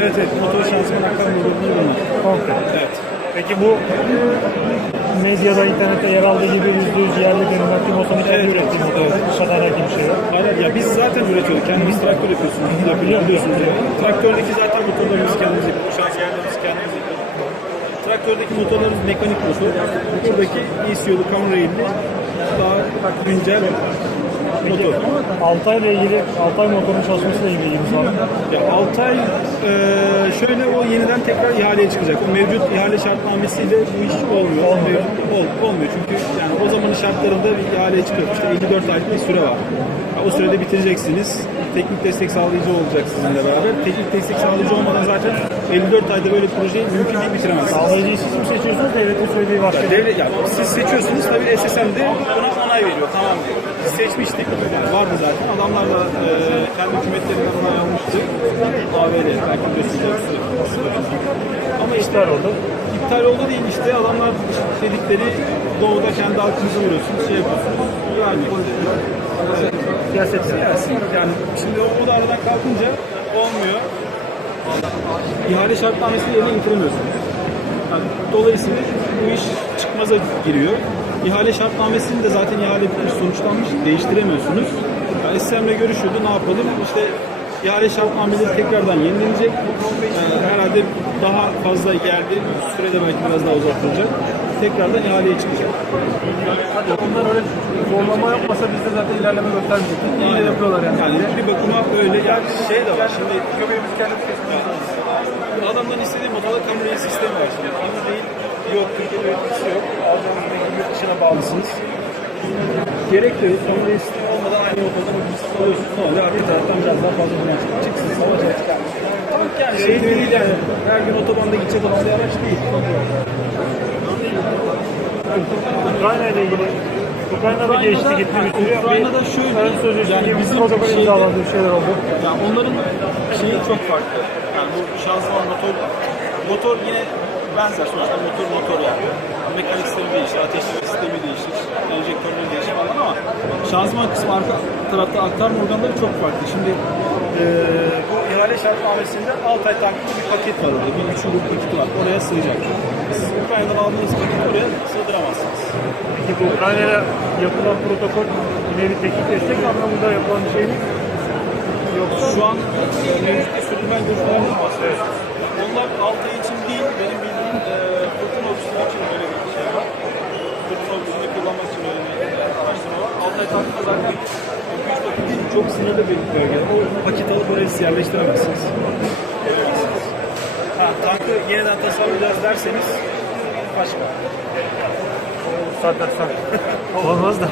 Evet evet motor şanzıman akran bölümünde bulunur. Komple. Evet. Peki bu medyada, internette yer aldığı gibi yüzde yüz yerli denilen Timos'un kendi evet. ürettiği motor. Evet. Kadar bir şey yok. Aynen ya biz zaten üretiyorduk. Kendimiz traktör yapıyorsunuz. Biliyorsunuz. Traktördeki zaten motorlarımız kendimiz yapıyoruz. Şanzımanlarımız kendimiz yapıyoruz. Traktördeki motorlarımız mekanik motor. Buradaki ECU'lu, kamerayla daha güncel motor. Altay'la ilgili, Altay motorun çalışmasıyla ilgili ilgimiz var. mı? Ya Altay e, şöyle o yeniden tekrar ihaleye çıkacak. O mevcut ihale şartnamesiyle bu iş olmuyor. Olmuyor. Ol, olmuyor çünkü yani o zamanın şartlarında bir ihaleye çıkıyor. İşte 54 aylık bir süre var. Ya o sürede bitireceksiniz. Teknik destek sağlayıcı olacak sizinle beraber. Teknik destek sağlayıcı olmadan zaten 54 ayda böyle projeyi mümkün değil bitiremezsiniz. Sağlayıcıyı siz mi seçiyorsunuz, devletin söylediği var. Ya devlet, ya siz seçiyorsunuz tabii SSM de buna onay veriyor. Tamam diyor. Biz seçmiştik. Yani vardı zaten. Adamlar da e, kendi hükümetlerinden onay almıştı. AVL belki biliyorsunuz. Ama işte İşler oldu. iptal oldu değil işte. Adamlar dedikleri doğuda kendi halkınızı vuruyorsunuz. Şey yapıyorsunuz. Yani. Siyaset yani. Siyasi. Yani şimdi o, da aradan kalkınca olmuyor. İhale şartnamesini yerine getiremiyorsunuz. Yani dolayısıyla bu iş çıkmaza giriyor. İhale şartnamesini de zaten ihale bitmiş, sonuçlanmış, değiştiremiyorsunuz. Yani SSM'le görüşüyordu, ne yapalım? İşte ihale şartnameleri tekrardan yenilenecek. Yani herhalde daha fazla geldi, sürede belki biraz daha uzatılacak. Tekrardan ihaleye çıkacak. Onlar öyle zorlama yapmasa biz de zaten ilerleme göstermeyecek. İyi de yapıyorlar yani. Yani bir bakıma öyle. Yani şey de var, şimdi Köpeğimiz kendimiz kesmemiz Adamdan istediğim motorda kamu reis sistemi var şimdi. Kamu değil, yok, Türkiye'de üreticisi yok. Alacağınız yurt dışına bağlısınız. Gerek de yok, sistemi olmadan aynı motordan ucuz alıyorsunuz. Ne oluyor? Arka taraftan biraz daha fazla duman çıkıyor. Çıksın, savaşa çıkar. Yani şey değil yani, her gün otobanda gidecek olan bir araç değil. Ukrayna ile ilgili Ukrayna'da geçti gitti bir sürü. Ukrayna'da şöyle, ön sözleşme yani bizim protokol şeyde- şeyler oldu. Yani onların şeyi çok farklı. Yani bu şanzıman motor, motor yine benzer sonuçta motor motor yani. Mekanik sistemi değişir, ateşleme sistemi değişir, enjektörleri değişir falan ama şanzıman kısmı arka tarafta aktarma organları çok farklı. Şimdi eee bu ihale şartnamesinde Altay tanklı bir paket var orada. Bir üç yıllık paketi var. Oraya sığacak. Siz Ukrayna'dan aldığınız paketi oraya sığdıramazsınız. Peki bu Ukrayna'ya yapılan protokol bir teknik destek anlamında yapılan bir şey mi? Yoksa Şu an mevcut sürdürülen görüşmelerden bahsediyoruz. Onlar 6 ay için değil, benim bildiğim e, fırtına ofisinde için böyle bir şey var. Fırtına ofisinde kullanmak için böyle bir araştırma var. 6 ay tankta zaten güç paketi çok sınırlı bir bölge. O paket alıp oraya siz yerleştiremezsiniz. Ha, tankı yeniden tasarlayacağız derseniz başka. zaten sen olmaz da.